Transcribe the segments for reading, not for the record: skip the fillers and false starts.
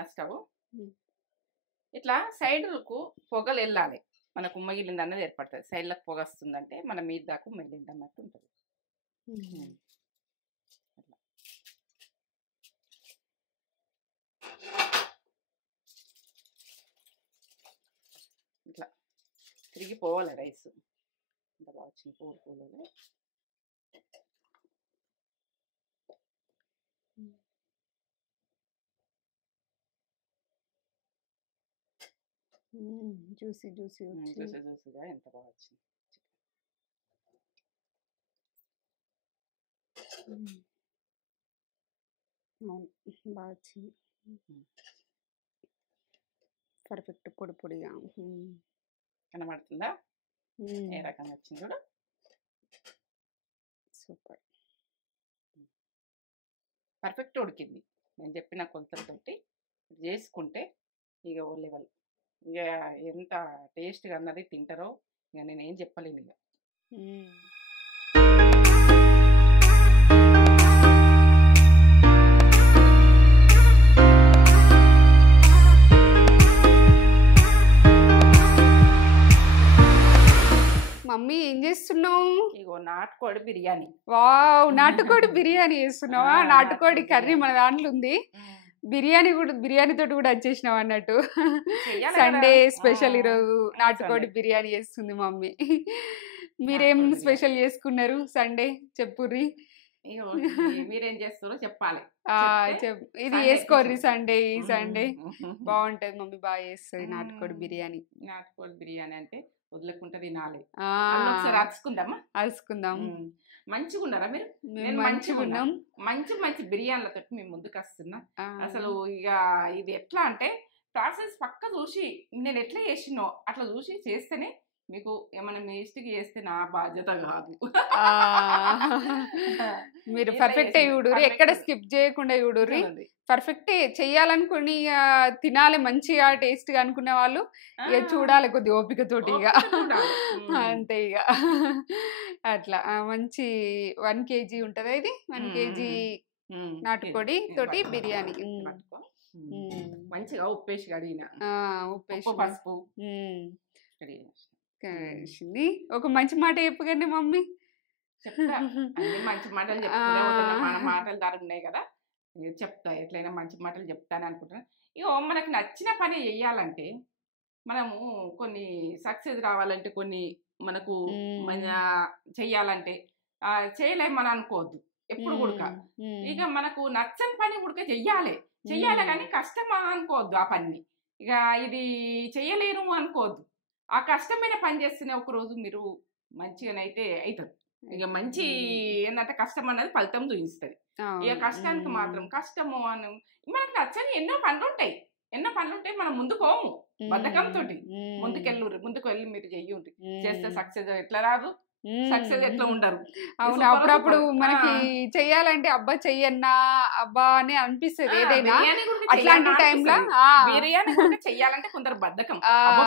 పెట్టుకున్న స్టవ్. ఇట్లా సైడ్లకు పొగలు వెళ్ళాలి, మనకు ఉమ్మగిలింది అన్నది ఏర్పడుతుంది. సైడ్లకు పొగ వస్తుందంటే మన మీద దాకా ఉమ్మగిలింది అన్నట్టు ఉంటుంది. ఇట్లా తిరిగి పోవాలి రైస్. ఇంత బాగా వచ్చింది పూలు. జ్యూసీగా ఎంత బాగా వచ్చింది. బాగా వచ్చింది, పర్ఫెక్ట్ పొడి పొడిగా కనబడుతుందా ఏ రకంగా వచ్చింది కూడా. సూపర్, పర్ఫెక్ట్ ఉడికింది. నేను చెప్పిన కొలతలతోటి చేసుకుంటే ఇక ఓ లెవెల్. ఇక ఎంత టేస్ట్గా అన్నది తింటారో ఇక నేనేం చెప్పలేను. ఇక మమ్మీ ఏం చేస్తున్నావు? ఇగో నాటుకోడి బిర్యానీ. వావ్, నాటుకోడి బిర్యానీ చేస్తున్నావా? నాటుకోడి కర్రీ మన దాంట్లో ఉంది, బిర్యానీ కూడా బిర్యానీ తోటి కూడా వచ్చేసినావు అన్నట్టు. సండే స్పెషల్ ఈరోజు నాటుకోడి బిర్యానీ చేస్తుంది మమ్మీ. మీరేం స్పెషల్ చేసుకున్నారు సండే చెప్పుర్రి. మీరేం చేస్తారో చెప్పాలి. ఇది వేసుకోర్రి సండే. ఈ సండే బాగుంటది, మమ్మీ బాగా చేస్తుంది నాటుకోడి బిర్యానీ. నాటుకోడి బిర్యానీ అంటే వదలకుండా తినాలి. ఒకసారి అరుచుకుందాం. మంచిగా ఉన్నారా మీరు? నేను మంచిగా ఉన్నాం. మంచి బిర్యానీలతో మేము ముందుకు వస్తున్నా. అసలు ఇక ఇది ఎట్లా అంటే ప్రాసెస్ పక్క చూసి నేను ఎట్లా చేసినో అట్లా చూసి చేస్తేనే మీకు ఏమైనా మేస్ట్కి చేస్తే నా బాధ్యత కాదు. మీరు పర్ఫెక్ట్ చూడుర్రి, ఎక్కడ స్కిప్ చేయకుండా చూడుర్రి. పర్ఫెక్ట్ చెయ్యాలనుకుని తినాలి మంచిగా టేస్ట్గా అనుకునే వాళ్ళు ఇక చూడాలి కొద్ది ఓపికతోటి ఇక అంతే. ఇక అట్లా మంచి 1 kg ఉంటుంది. ఇది 1 kg నాటుకోడి తోటి బిర్యానీ. మంచిగా ఉప్పేసి కడిగిన, ఉప్పేసి పసుపు కడిగేసింది. ఒక మంచి మాట చెప్పుకండి మమ్మీ. చెప్తా, మంచి మాటలు చెప్తా. మన మాటలు దారి ఉన్నాయి కదా, చెప్తా. ఎట్లయినా మంచి మాటలు చెప్తాను అనుకుంటున్నా. ఇక మనకి నచ్చిన పని చెయ్యాలంటే మనము కొన్ని సక్సెస్ రావాలంటే కొన్ని మనకు చెయ్యాలంటే చేయలేమని అనుకోవద్దు ఎప్పుడు కూడా. ఇక మనకు నచ్చని పని కూడా చెయ్యాలి కానీ కష్టమా అనుకోవద్దు ఆ పని. ఇక ఇది చెయ్యలేను అనుకోవద్దు. ఆ కష్టమైన పని చేస్తేనే ఒకరోజు మీరు మంచిగానైతే అవుతుంది. ఇక మంచి ఏంటంటే కష్టం అన్నది ఫలితం చూపిస్తుంది. ఇక కష్టానికి మాత్రం కష్టము అని మనకు నచ్చని ఎన్నో పనులు ఉంటాయి మనం ముందుకోము. బద్ధకంతో ముందుకు వెళ్ళి మీరు చెయ్యండి. చేస్తే సక్సెస్ ఎట్లా రాదు, సక్సెస్ ఎట్లా ఉండరు. అవును, అప్పుడప్పుడు మనకి చెయ్యాలంటే అబ్బా చెయ్యన్నా అబ్బా అని అనిపిస్తుంది ఏదైనా. అట్లాంటి టైంలో బిర్యానీ చెయ్యాలంటే కొందరు బద్ధకం,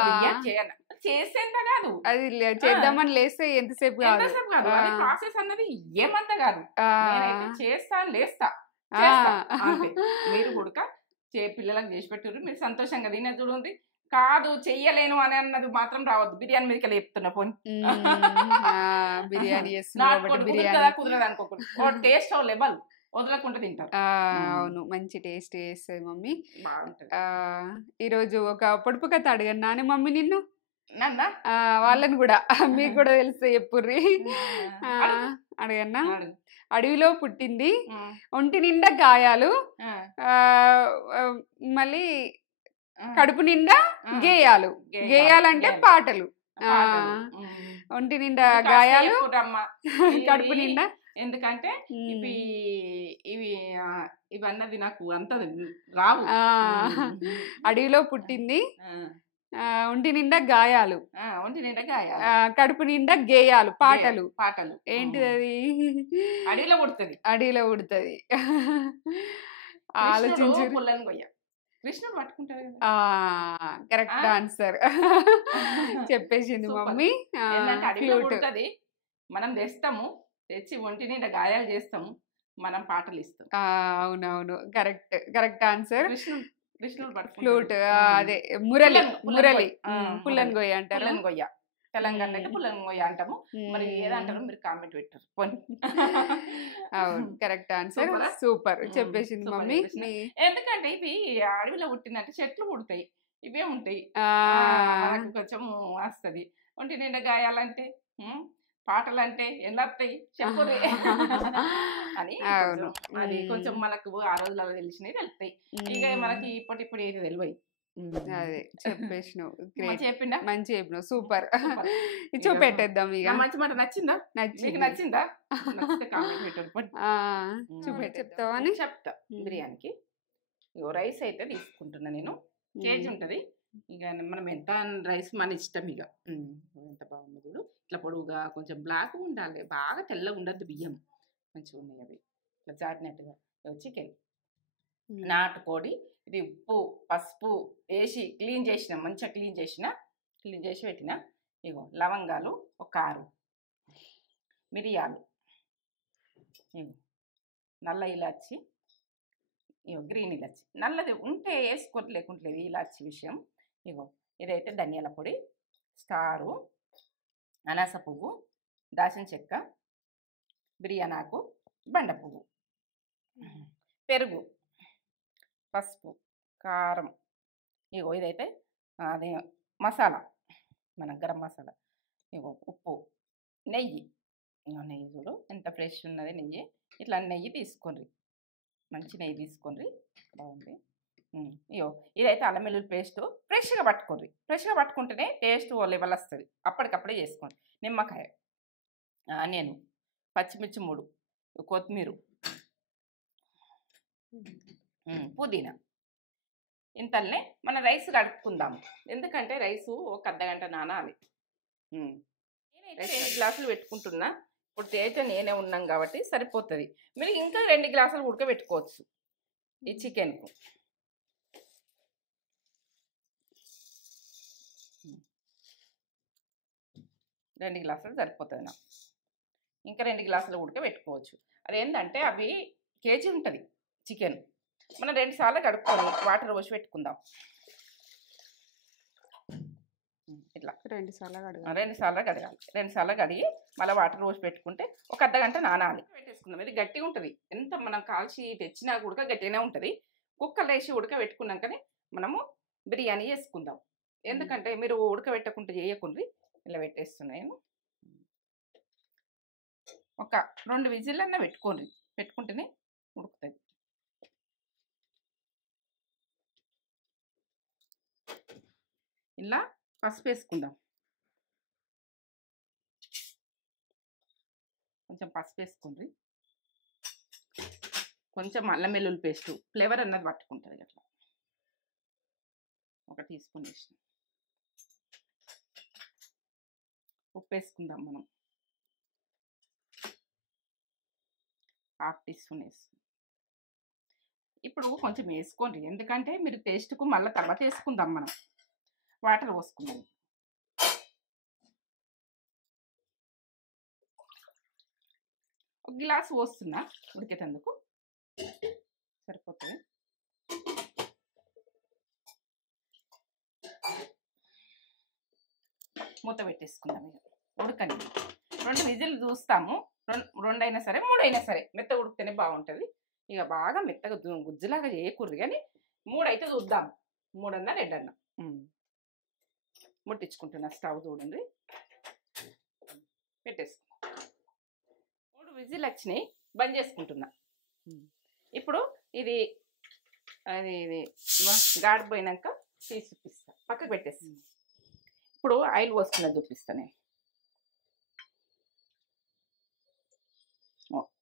బిర్యానీ చేయాలి చేసేంత కాదు, అది చేద్దామని లేస్తే ఎంతసేపు కాదు. ప్రాసెస్ అన్నది ఏమంతా కాదు. చేస్తా లేస్తా అంతే. మీరు కూడా పిల్లలకు చేసి పెట్టారు, మీరు సంతోషంగా తినే చూడండి. కాదు చెయ్యలేను అని అన్నది మాత్రం రావద్దు. బిర్యానీ మీదకి లేపుతున్నా పోనీ. బిర్యానీ కుదరదు అనుకోకూడదు. టేస్ట్ లెవెల్ వదలకుండా తింటారు. అవును, మంచి టేస్ట్ చేస్తుంది మమ్మీ. ఈరోజు ఒక పొడుపు కథ అడిగాను నాని మమ్మీ నిన్ను, వాళ్ళని కూడా మీకు కూడా తెలిస్తే చెప్పుర్రి. అడిగన్నా, అడవిలో పుట్టింది, ఒంటి నిండా గాయాలు, మళ్ళీ కడుపు నిండా గేయాలు. గేయాలంటే పాటలు. ఒంటి నిండా గాయాలు, కడుపు నిండా. ఎందుకంటే ఇవన్నది నాకు అంత రావు. అడవిలో పుట్టింది, ఒంటి నిండా గాయాలు, కడుపు నిండా గేయాలు, పాటలు. ఏంటిది అది? అడవిలో పుడుతుంది. ఆలోచించు. కృష్ణుడు పట్టుకుంటారు. కరెక్ట్ ఆన్సర్ చెప్పేసింది మమ్మీ. అడవిలో పుడుతుంది, మనం తెస్తాము, తెచ్చి ఒంటి నిండా గాయాలు చేస్తాము, మనం పాటలు ఇస్తాం. అవునవును, కరెక్ట్ ఆన్సర్. కృష్ణుడు ఫ్లూట్ పట్టుకుంటాడు. అదే మురళి మురళి మురళి. పుల్లన్ గొయ్య అంటారు. పుల్లన్ గొయ్య తెలంగాణ అయితే పుల్లన్ గొయ్య అంటాము. మరి ఏదంటారో మీరు కామెంట్ పెట్టారు పోనీ. అవును కరెక్ట్ ఆన్సర్. సూపరా? సూపర్ చెప్పేసింది సూపర్ మమ్మీ. చెప్పేసిన. ఎందుకంటే ఇవి అడవిలో పుట్టిందంటే చెట్లు పుడతాయి, ఇవే ఉంటాయి. మనకు కొంచెం వస్తుంది. ఒంటి నిండా గాయాలంటే పాటలంటే ఎన్నొస్తాయి చెప్పులే అని అవును. అది కొంచెం మనకు ఆ రోజులలో తెలిసినవి తెలుస్తాయి. ఇక మనకి ఇప్పటిప్పుడు ఏది తెలియదు. అదే చెప్పేసినావు. గ్రేట్ చెప్పిందా? మంచి చెప్పినావు. సూపర్. సూపర్. చూపెట్టేద్దాం ఇక. నా మంచి మాట నచ్చిందా? మీకు నచ్చిందా? నచ్చితే కామెంట్ పెట్టండి. చెప్తావా అని చెప్తా. బిర్యానీకి రైస్ అయితే తీసుకుంటున్నా నేను. కేజీ ఉంటది. ఇక మనం ఎంత రైస్ మన ఇష్టం. ఇక ఎంత బాగుంది చూడు. ఇట్లా పొడుగుగా కొంచెం బ్లాక్ ఉండాలి, బాగా తెల్లగా ఉండద్దు. బియ్యం మంచిగా ఉన్నాయి అవి ఇట్లా జారినట్టుగా. చికెన్ నాటుకోడి, ఇది ఉప్పు పసుపు వేసి క్లీన్ చేసిన, మంచిగా క్లీన్ చేసి పెట్టిన. ఇగో లవంగాలు ఒక 6, మిరియాలు, ఇగో నల్ల ఇలాచి, ఇగో గ్రీన్ ఇలాచి. నల్లది ఉంటే వేసుకోవట్లేదు, లేకుంటలేదు ఇలాచి విషయం. ఇగో ఇదైతే ధనియాల పొడి, స్టారు, అనాస పువ్వు, దాచిన చెక్క, బిర్యానీ ఆకు, బండ పువ్వు, పెరుగు, పసుపు, కారం. ఇగో ఇదైతే అదే మసాలా, మన గరం మసాలా. ఇగో ఉప్పు, నెయ్యి. ఇగో నెయ్యి చూడు ఎంత ఫ్రెష్ ఉన్నది నెయ్యి. ఇట్లా నెయ్యి తీసుకోండి, మంచి నెయ్యి తీసుకోండి. బాగుంది. ఇగో ఇదైతే అల్లం వెల్లుల్లి పేస్ట్ ఫ్రెష్గా పట్టుకోండి. ఫ్రెష్గా పట్టుకుంటేనే టేస్ట్ ఓ లెవెల్ వస్తుంది. అప్పటికప్పుడే చేసుకోండి. నిమ్మకాయ, ఆనియన్, పచ్చిమిర్చి 3, కొత్తిమీర, పుదీనా. ఇంతల్నే మన రైస్ కడుక్కుందాము. ఎందుకంటే రైసు ఒక అర్ధగంట నానాలి. నేనైతే 2 గ్లాసులు పెట్టుకుంటున్నా. ఇప్పుడు అయితే నేనే ఉన్నాం కాబట్టి సరిపోతుంది. మీరు ఇంకా 2 గ్లాసులు ఉడకబెట్టుకోవచ్చు ఈ చికెన్కు. రెండు గ్లాసులు సరిపోతుంది నాకు. ఇంకా 2 గ్లాసులు ఉడకబెట్టుకోవచ్చు. అదేంటంటే అవి కేజీ ఉంటుంది చికెన్. మనం 2 సార్లు కడుక్కొని వాటర్ పోసి పెట్టుకుందాం. ఇట్లా 2 సార్లు కడగాలి. 2 సార్లు కడిగి మళ్ళీ వాటర్ పోసి పెట్టుకుంటే ఒక అర్ధగంట నానాలి. పెట్టేసుకుందాం. ఇది గట్టిగా ఉంటుంది. ఎంత మనం కాల్చి తెచ్చినా కూడా గట్టిగానే ఉంటుంది. కుక్కర్లో వేసి ఉడకబెట్టుకున్నాకనే మనము బిర్యానీ చేసుకుందాం. ఎందుకంటే మీరు ఉడకబెట్టకుండా చేయకుండా ఇలా పెట్టేస్తున్నాను. ఒక 2 విజిల్లన్నా పెట్టుకోండి, పెట్టుకుంటేనే ఉడుకుతుంది. ఇలా పసుపు వేసుకుందాం. కొంచెం పసుపు వేసుకోండి. కొంచెం అల్లం వెల్లుల్లి పేస్ట్ ఫ్లేవర్ అన్నది పట్టుకుంటుంది. అట్లా 1 టీ స్పూన్ వేసి ఉప్పు వేసుకుందాం. మనం 1/2 టీ స్పూన్ వేసుకుందాం. ఇప్పుడు కొంచెం వేసుకోండి, ఎందుకంటే మీరు టేస్ట్కు మళ్ళీ తర్వాత వేసుకుందాం. మనం వాటర్ పోసుకుందాం. ఒక గ్లాస్ పోస్తున్నా ఉడికేటందుకు, సరిపోతుంది. మూత పెట్టేసుకుందాం. ఇక ఉడకని 2 విజిల్ చూస్తాము. 2 అయినా సరే 3 అయినా సరే మెత్తగా ఉడికితేనే బాగుంటుంది. ఇక బాగా మెత్తగా గుజ్జులాగా చేయకూడదు, కానీ 3 అయితే చూద్దాం. 3 అన్నా 2 అన్నా. ముట్టించుకుంటున్నా. స్టవ్ చూడండి, పెట్టేసుకున్నా. 3 విజిల్ వచ్చినాయి, బంద్ చేసుకుంటున్నా. ఇప్పుడు ఇది గాడిపోయినాక తీసి చూపిస్తా, పక్కకు పెట్టేసి. ఇప్పుడు ఆయిల్ పోసుకున్నా చూపిస్తా నేను.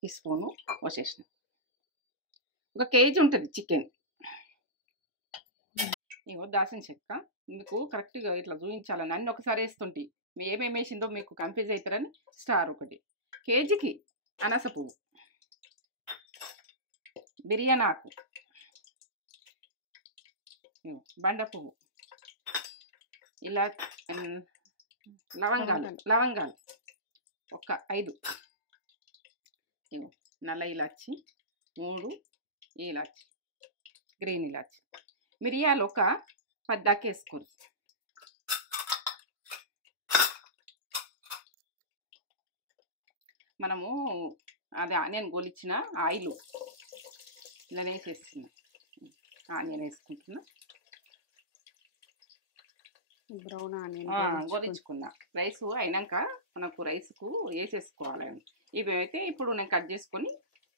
ఈ స్పూను పోసేసిన. 1 కేజీ ఉంటుంది చికెన్. ఇగో దాసిన చెక్క మీకు కరెక్ట్గా ఇట్లా చూపించాలని అన్నీ ఒకసారి వేస్తుంటే మీ ఏమేమి వేసిందో మీకు కన్ఫ్యూజ్ అవుతారని స్టార్ 1 కేజీకి, అనాస పువ్వు, బిర్యానీ ఆకు, బండ పువ్వు, ఇలా లవంగాలు ఒక 5, నల్ల ఇలాచి 3, ఇలాచి గ్రీన్ ఇలాచి. మిరియాలు ఒక 10 దాకా వేసుకోరు. మనము అది ఆనియన్ గోలిచ్చిన ఆయిల్ ఇలా వేసేస్తున్నా. ఆనియన్ వేసుకుంటున్నా. బ్రౌన్ ఆనియన్ గోలించుకున్నా. రైస్ అయినాక మనకు రైస్కు వేసేసుకోవాలి. ఇవి అయితే ఇప్పుడు నేను కట్ చేసుకొని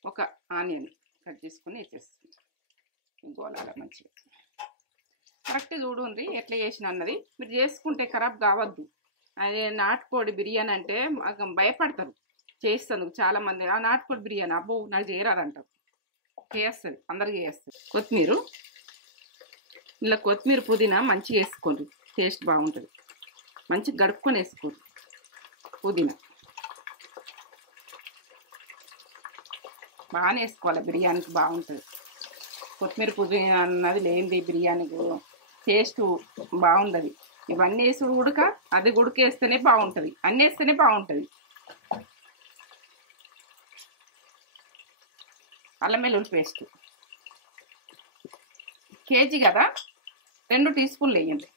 ఒక ఆనియన్ కట్ చేసుకొని వేసేస్తున్నా. గోలాల మంచిగా కరెక్ట్ చూడండి ఎట్లా చేసిన అన్నది. మీరు చేసుకుంటే ఖరాబ్ కావద్దు. అదే నాటుకోడి బిర్యానీ అంటే మాకు భయపడతారు చేస్తాను చాలామంది. ఆ నాటుకోడి బిర్యానీ అబ్బో నాకు చేయరాదంటారు. చేస్తుంది, అందరికీ చేస్తుంది. కొత్తిమీర ఇలా కొత్తిమీర పుదీనా మంచిగా వేసుకోండి, టేస్ట్ బాగుంటుంది. మంచిగా గడుపుకొని వేసుకోండి. పుదీనా బాగానే వేసుకోవాలి, బిర్యానీకి బాగుంటుంది. కొత్తిమీర పుదీనా అన్నది లేనిది బిర్యానీకి టేస్ట్ బాగుంటుంది. ఇవన్నీ వేసి ఉడక అది ఉడికేస్తేనే బాగుంటుంది, అన్నీ వేస్తేనే బాగుంటుంది. అల్లం వెల్లుల్లి పేస్ట్ కేజీ కదా 2 టీ స్పూన్లు వేయండి.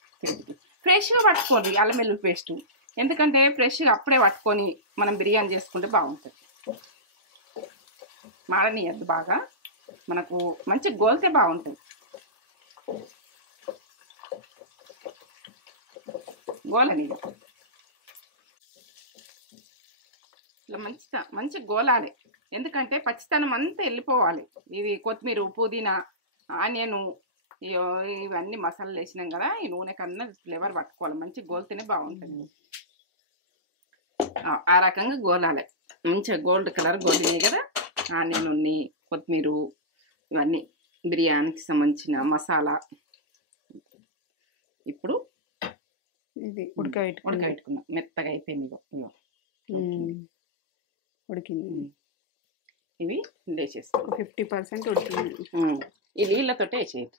ఫ్రెష్గా పట్టుకోండి అల్లం వెల్లుల్లి పేస్టు, ఎందుకంటే ఫ్రెష్గా అప్పుడే పట్టుకొని మనం బిర్యానీ చేసుకుంటే బాగుంటుంది. మాడనీయద్దు, బాగా మనకు మంచి గోల్తే బాగుంటుంది. గోలని ఇట్లా మంచి గోలాలి, ఎందుకంటే పచ్చితనం అంతా వెళ్ళిపోవాలి. ఇది కొత్తిమీర పుదీనా ఆనియను ఇవన్నీ మసాలాలు వేసినాం కదా, ఈ నూనె కన్నా ఫ్లేవర్ పట్టుకోవాలి. మంచి గోల్తేనే బాగుంటుంది. ఆ రకంగా గోలాలి. మంచిగా గోల్డ్ కలర్ గోలినాయి కదా ఆనియన్ ఉన్ని కొత్తిమీర ఇవన్నీ బిర్యానీకి సంబంధించిన మసాలా. ఇప్పుడు ఇది ఉడకబెట్టుకున్నా, మెత్తగా అయిపోయింది. ఉడికింది. ఇవి వేసేస్తాం. 50% ఉడికింది. ఈ నీళ్ళతోటే వేసేది.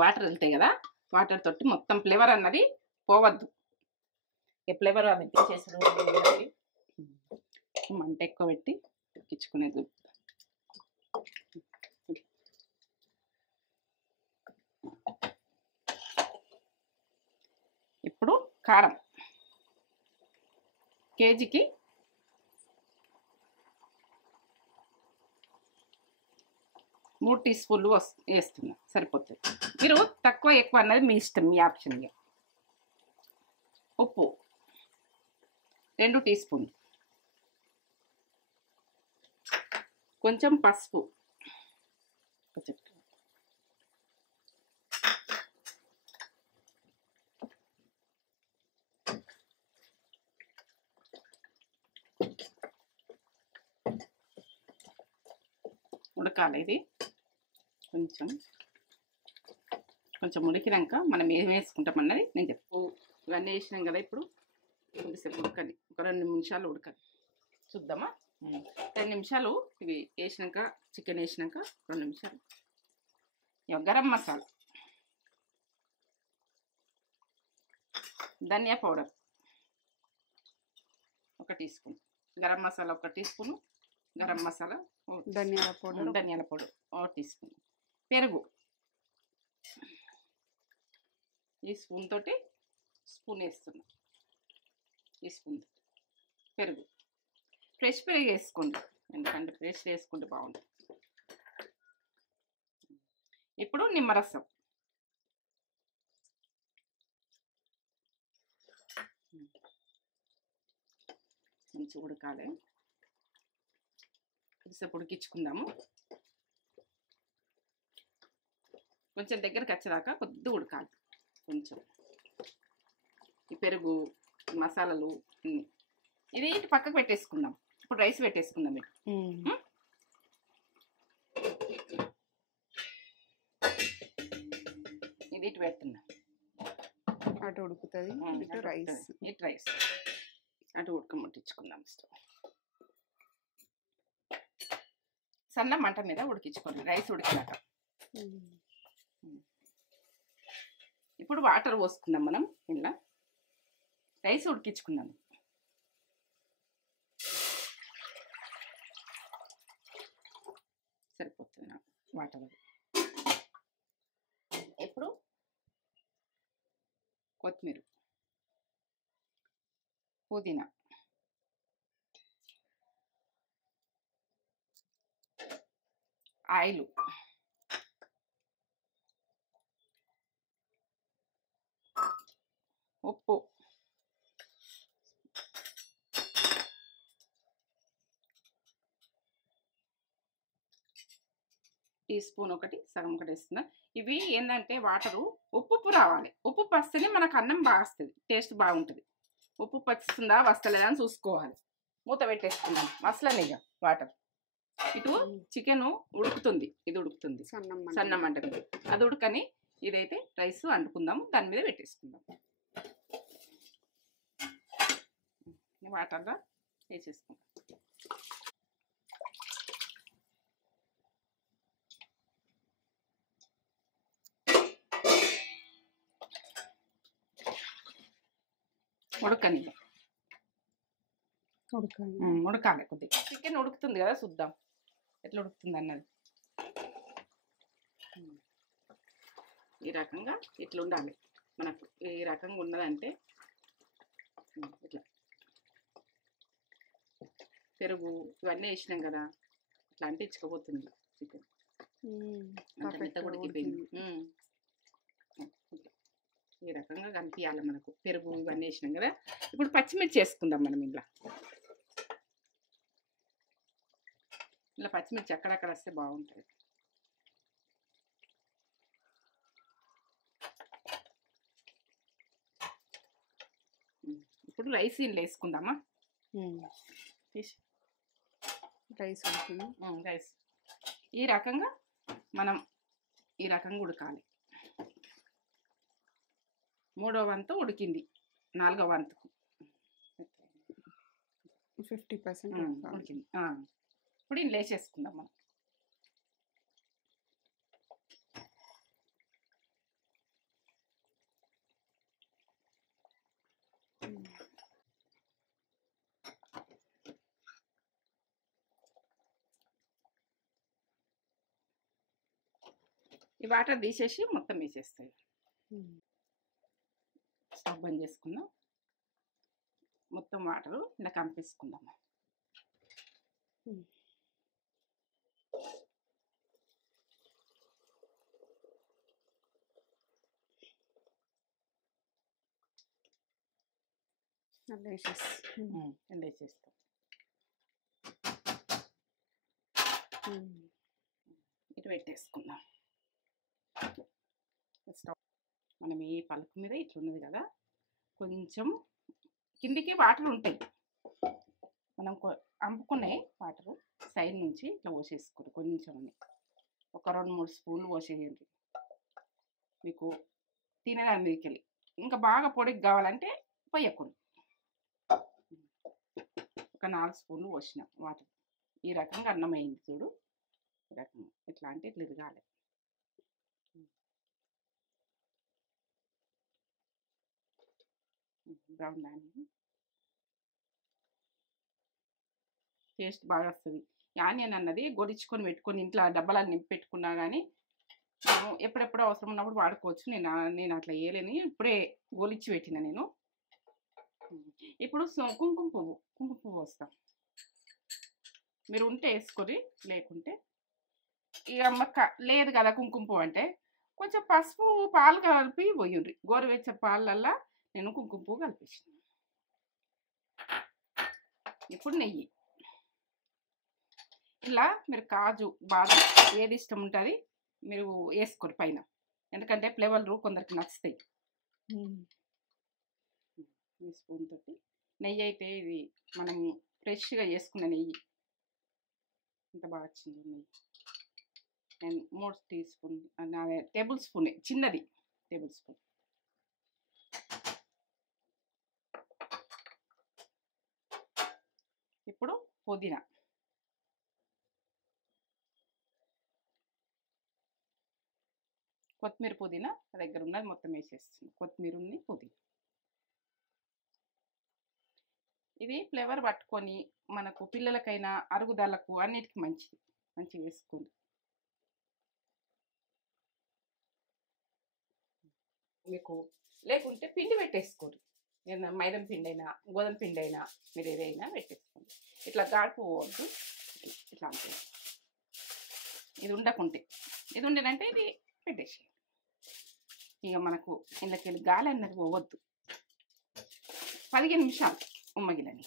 వాటర్ వెళ్తాయి కదా, వాటర్ తోటి మొత్తం ఫ్లేవర్ అన్నది పోవద్దు. ఏ ఫ్లేవర్ అది తీసేసి మంట ఎక్కువ పెట్టి ఉడికించుకునేది. ఇప్పుడు కారం కేజీకి 3 టీ స్పూన్లు వేస్తున్నా, సరిపోతుంది. మీరు తక్కువ ఎక్కువ అన్నది మీ ఇష్టం, మీ ఆప్షన్గా. ఉప్పు 2 టీ స్పూన్లు, కొంచెం పసుపు, ఉడకాలి. ఇది కొంచెం ఉడికినాక మనం ఏం వేసుకుంటాం అన్నది నేను చెప్పు. ఇవన్నీ వేసినాం కదా, ఇప్పుడు కొద్దిసేపు ఉడకని, ఒక 2 నిమిషాలు ఉడకని చూద్దామా. 2 నిమిషాలు ఇవి వేసినాక, చికెన్ వేసినాక 2 నిమిషాలు. Garam masala, dhaniya powder 1 teaspoon, garam masala 1 teaspoon, garam masala ధనియాల పౌడర్ 1 టీ స్పూన్, పెరుగు ఈ స్పూన్ తోటి స్పూన్ వేస్తున్నా. ఈ స్పూన్ పెరుగు ఫ్రెష్ పెరుగు వేసుకోండి, ఎందుకంటే ఫ్రెష్ వేసుకుంటే బాగుంటుంది. ఇప్పుడు నిమ్మరసం మంచి ఉడకాలి. కొద్దిసేపు ఉడికించుకుందాము. కొంచెం దగ్గరికి వచ్చేదాకా కొద్దిగా ఉడకాలి. కొంచెం ఈ పెరుగు మసాలాలు ఇది పక్కకు పెట్టేసుకుందాం. ఇప్పుడు రైస్ పెట్టేసుకుందాం. ఇది ఇటు పెడుతున్నా, అటు ఉడుకుతుంది. ఇటు రైస్ అటు ఉడకముట్టించుకుందాం. స్టవ్ సన్న మంట మీద ఉడికించుకోండి రైస్ ఉడికినాక. ఇప్పుడు వాటర్ పోసుకుందాం మనం. ఇలా రైస్ ఉడికించుకుందాం. సరిపోతుంది వాటర్. కొత్తిమీర, పుదీనా, ఆయిల్, ఉప్పు, టీ స్పూన్ ఒకటి, సగం ఒకటి వేస్తున్నా. ఇవి ఏంటంటే వాటరు ఉప్పు రావాలి. ఉప్పు వస్తేనే మనకు అన్నం బాగా వస్తుంది, టేస్ట్ బాగుంటుంది. ఉప్పు వస్తుందా వస్తలేదా అని చూసుకోవాలి. మూత పెట్టేసుకుందాం. మసలనే ఇక వాటర్. ఇటు చికెన్ ఉడుకుతుంది, ఇది ఉడుకుతుంది సన్న మంట మీద. అది ఉడకని ఇదైతే రైస్ వండుకుందాము, దాని మీద పెట్టేసుకుందాం. వాటర్గా వేసేసుకుందాం. ఉడకాలి కొద్దిగా. చికెన్ ఉడుకుతుంది కదా, చూద్దాం ఎట్లా ఉడుకుతుంది అన్నది. ఈ రకంగా ఇట్లా ఉండాలి మనకు. ఈ రకంగా ఉన్నదంటే ఇట్లా పెరుగు ఇవన్నీ వేసినాం కదా, ఇట్లా అంటే ఇచ్చుకోబోతుంది చికెన్. ఈ రకంగా కనిపించాలి మనకు. పెరుగు ఇవన్నీ వేసినాం కదా. ఇప్పుడు పచ్చిమిర్చి వేసుకుందాం మనం. ఇలా పచ్చిమిర్చి అక్కడక్కడ వస్తే బాగుంటుంది. ఇప్పుడు రైస్ ఇంట్లో వేసుకుందామా. రైస్ ఈ రకంగా మనం ఈ రకంగా ఉడకాలి. 3వ వంతు ఉడికింది, 4వ వంతుకు 50% ఉడికింది. ఇప్పుడు ఇంట్లో వేసేసుకుందాం మనం. ఈ వాటర్ తీసేసి మొత్తం వేసేస్తాయి. స్టవ్ బంద్ చేసుకుందాం. మొత్తం వాటరు ఇలా కంపేసుకుందాం. వేసేస్తాం. ఇటు పెట్టేసుకుందాం. స్టవ్ మనం ఈ పలుకు మీద ఇట్లున్నది కదా, కొంచెం కిందికి వాటర్ ఉంటాయి. మనం అంపుకునే వాటరు సైడ్ నుంచి ఇట్లా పోసేసుకోరు. కొంచెం ఒక 2-3 స్పూన్లు పోసేయండి. మీకు తినడానికి మీదకి వెళ్ళి ఇంకా బాగా పొడికి కావాలంటే పోయకూడదు. ఒక 4 స్పూన్లు పోసినాం వాటర్. ఈ రకంగా అన్నం అయింది చూడు. ఈ రకంగా ఇట్లా అంటే ఇట్లా ఇరగాలి. బ్రౌన్ ఆనియన్ టేస్ట్ బాగా వస్తుంది. ఆనియన్ అన్నది గొడించుకొని పెట్టుకొని ఇంట్లో డబ్బాలు నింపి పెట్టుకున్నా కానీ మనం ఎప్పుడెప్పుడు అవసరం ఉన్నప్పుడు వాడుకోవచ్చు. నేను అట్లా వేయలేని, ఇప్పుడే గోలిచ్చి పెట్టిన నేను. ఇప్పుడు కుంకుమ పువ్వు వస్తాం. మీరు ఉంటే వేసుకొని, లేకుంటే ఇక లేదు కదా కుంకుమ పువ్వు అంటే కొంచెం పసుపు పాలు కలిపి పోయండి. గోరువెచ్చ పాలల్లో నేను కుంకుమ పువ్వు కలిపేసిన. ఇప్పుడు నెయ్యి. ఇలా మీరు కాజు బాదం ఏది ఇష్టం ఉంటుంది మీరు వేసుకోరు పైన, ఎందుకంటే ఫ్లేవర్లు కొందరికి నచ్చుతాయి. ఈ స్పూన్ తోటి నెయ్యి అయితే ఇది మనం ఫ్రెష్గా చేసుకున్న నెయ్యి ఇంత బాగా వచ్చింది. నెయ్యి నేను 3 టీ స్పూన్ టేబుల్ స్పూన్, చిన్నది టేబుల్ స్పూన్. ఇప్పుడు పుదీనా, కొత్తిమీర, పుదీనా దగ్గర ఉన్నది మొత్తం వేసేస్తుంది. కొత్తిమీర ఉంది, పుదీనా. ఇది ఫ్లేవర్ పట్టుకొని మనకు పిల్లలకైనా అరుగుదలకు అన్నిటికీ మంచిగా వేసుకోండి. మీకు లేకుంటే పిండి పెట్టేసుకోరు, మైదం పిండి అయినా గోధుమ పిండి అయినా మీరు ఏదైనా పెట్టేసుకోండి. ఇట్లా గాడుపు పోవద్దు, ఇట్లా ఉంటుంది. ఇది ఉండకుంటే, ఇది ఉండేదంటే ఇది పెట్టేసి ఇక మనకు ఇందులోకి గాలి అన్నది పోవద్దు. 15 నిమిషాలు ఉమ్మగిలని,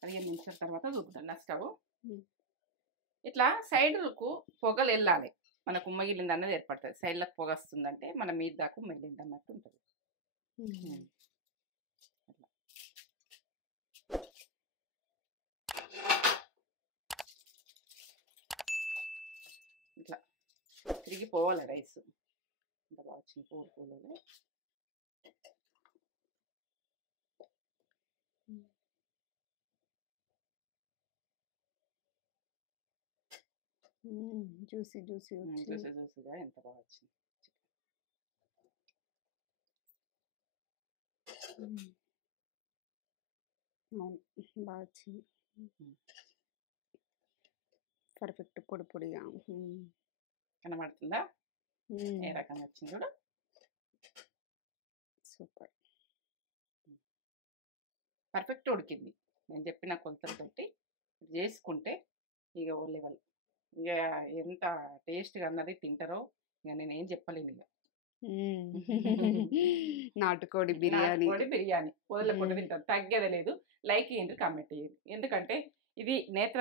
15 నిమిషాల తర్వాత చూపుతాను స్టవ్. ఇట్లా సైడ్లకు పొగలు వెళ్ళాలి, మనకు ఉమ్మగిలింది అన్నది ఏర్పడుతుంది. సైడ్లకు పొగ వస్తుందంటే మన మీద దాకా ఉమ్మగిలింది అన్నట్టు ఉంటుంది. ఇట్లా తిరిగి పోవాలి రైస్. ఇంత బాగా వచ్చింది పూలు. జ్యూసీగా ఎంత బాగా వచ్చింది. బాగా వచ్చింది, పర్ఫెక్ట్ పొడి పొడిగా కనబడుతుందా ఏ రకంగా వచ్చింది కూడా. సూపర్, పర్ఫెక్ట్ ఉడికింది. నేను చెప్పిన కొలతలతోటి చేసుకుంటే ఇక ఓ లెవెల్. ఇక ఎంత టేస్ట్గా అన్నది తింటారో ఇక నేనేం చెప్పలేను. ఇక నాటుకోడి బిర్యానీ పొదల పొడి తింటారు, తగ్గేది లేదు. లైక్ చేయండి, కామెంట్ చేయండి. ఎందుకంటే ఇది నేత్ర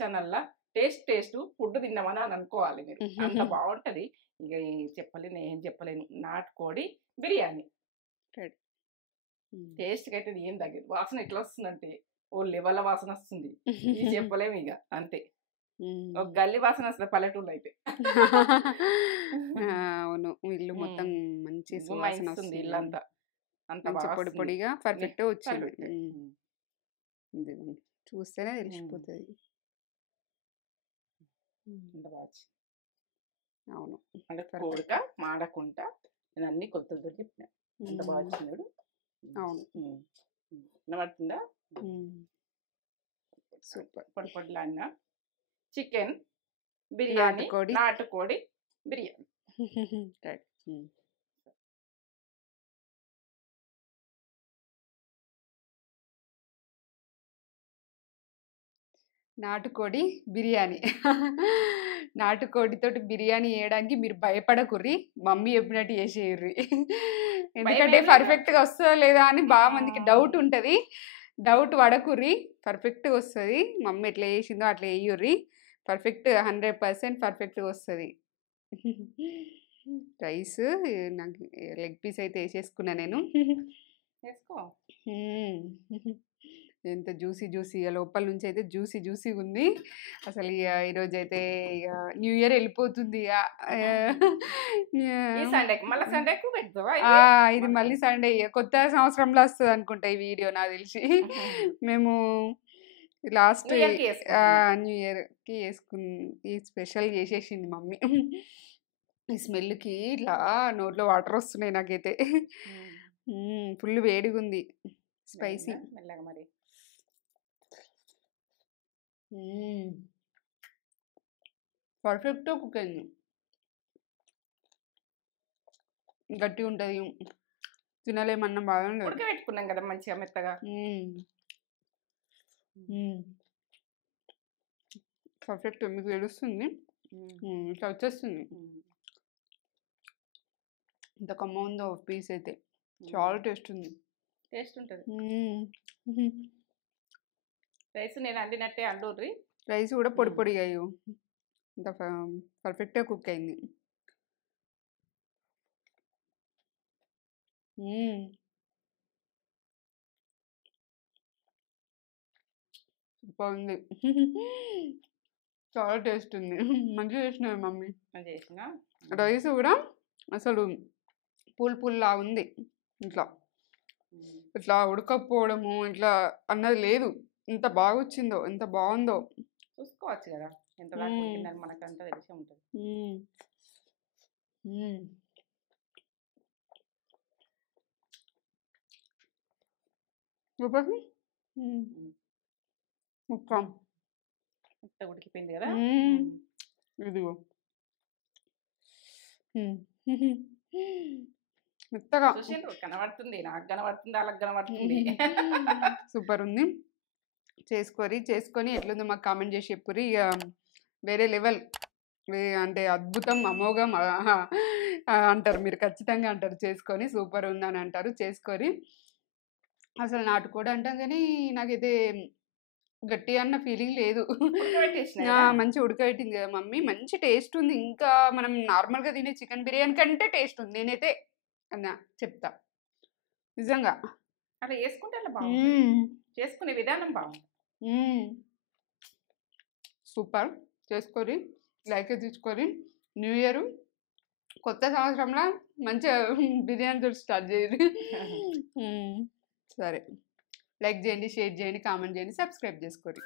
ఛానల్లో టేస్ట్ ఫుడ్ తిన్నామని అని అనుకోవాలి మీరు, అంత బాగుంటుంది. ఇక చెప్పలేను, ఏం చెప్పలేను. నాటుకోడి బిర్యానీ టేస్ట్కి అయితే ఏం తగ్గదు. వాసన ఎట్లా వస్తుందంటే ఓ లెవెల్ వాసన వస్తుంది, ఇది చెప్పలేము ఇక అంతే. ఒక గల్లి వాసన వస్తుంది పల్లెటూళ్ళు అయితే. అవును, ఇల్లు మొత్తం మంచి సువాసన వస్తుంది, ఇల్లంతా అంత పొడి పొడిగా పర్ఫెక్ట్ వచ్చింది. చూస్తేనే తెలిసిపోతుంది. అవును, కోరిక మాడకుండా నేను అన్ని కొలతలతో చెప్పిన. ఎంత బాగా వచ్చింది. అవును, వినబడుతుందా? సూపర్. పొడి పొడిలాడిన చికెన్ బిర్యానీ, నాటుకోడి బిర్యానీ. నాటుకోడి బిర్యానీ. నాటుకోడితోటి బిర్యానీ చేయడానికి మీరు భయపడకుర్రి, మమ్మీ చెప్పినట్టు చేసేయుర్రి. ఎందుకంటే పర్ఫెక్ట్గా వస్తుందో లేదా అని బాగా మందికి డౌట్ ఉంటుంది. డౌట్ పడకుర్రి, పర్ఫెక్ట్గా వస్తుంది. మమ్మీ ఎట్లా చేసిందో అట్లా వేయుర్రి, పర్ఫెక్ట్ 100% పర్ఫెక్ట్గా వస్తుంది. రైస్ నాకు లెగ్ పీస్ అయితే వేసేసుకున్నా నేను. ఎంత జ్యూసీగా లోపల నుంచి అయితే జ్యూసీగా ఉంది అసలు. ఇక ఈరోజు అయితే ఇక న్యూ ఇయర్ వెళ్ళిపోతుంది. ఇది మళ్ళీ సండే, కొత్త సంవత్సరంలో వస్తుంది అనుకుంటా ఈ వీడియో నాకు తెలిసి. మేము లాస్ట్ న్యూ ఇయర్కి ఈ స్పెషల్ చేసేసింది మమ్మీ. ఈ స్మెల్కి ఇట్లా నోట్లో వాటర్ వస్తున్నాయి నాకైతే. ఫుల్ వేడిగా ఉంది, స్పైసీ. మరి పర్ఫెక్ట్ కుక్ అయింది, గట్టిగా ఉంటుంది, తినలేమన్నా బాగా పెట్టుకున్నాం కదా మంచిగా మెత్తగా. పర్ఫెక్ట్, మీకు తెలుస్తుంది, ఇట్లా వచ్చేస్తుంది. ఇంత కమ్మ ఉందో పీస్ అయితే, చాలా టేస్ట్ ఉంది. రైస్ నేను అండినట్టే అండూర్రి. రైస్ కూడా పొడి పొడిగా ఇంత పర్ఫెక్ట్గా కుక్ అయింది. బాగుంది, చాలా టేస్ట్ ఉంది. మంచిగా చేసినారు మమ్మీ. రైస్ కూడా అసలు పుల్లా ఉంది, ఇట్లా ఉడకపోవడము ఇట్లా అన్నది లేదు. ఎంత బాగా వచ్చిందో, ఎంత బాగుందో. చూసుకోవచ్చు కదా ఎంత దాకా ఉడికిందని, మనకంతా తెలిసే ఉంటుంది. ఎంత ఉడికిపోయింది కదా. ఇదిగో మెత్తగా చూసిండ్రు కనబడుతుంది, నాకు కనబడుతుంది, వాళ్ళకి కనబడుతుంది. సూపర్ ఉంది. చేసుకొని ఎట్లుందో మాకు కామెంట్ చేసి చెప్పుర్రి. ఇక వేరే లెవెల్ అంటే అద్భుతం, అమోఘం అంటారు మీరు, ఖచ్చితంగా అంటారు. చేసుకొని సూపర్ ఉందని అంటారు. చేసుకొని అసలు నాటుకోడి అంటాం కానీ నాకైతే గట్టి అన్న ఫీలింగ్ లేదు. మంచి ఉడకబెట్టింది కదా మమ్మీ, మంచి టేస్ట్ ఉంది. ఇంకా మనం నార్మల్గా తినే చికెన్ బిర్యానీ కంటే టేస్ట్ ఉంది. నేనైతే అన్నా చెప్తా నిజంగా. అలా వేసుకుంటే బాగుంది, చేసుకునే విధానం బాగుంది. సూపర్. చేసుకొని లైక్ తీసుకొని న్యూ ఇయర్ కొత్త సంవత్సరంలో మంచిగా బిర్యానీతో స్టార్ట్ చేయండి. సరే, లైక్ చేయండి, షేర్ చేయండి, కామెంట్ చేయండి, సబ్స్క్రైబ్ చేసుకోండి.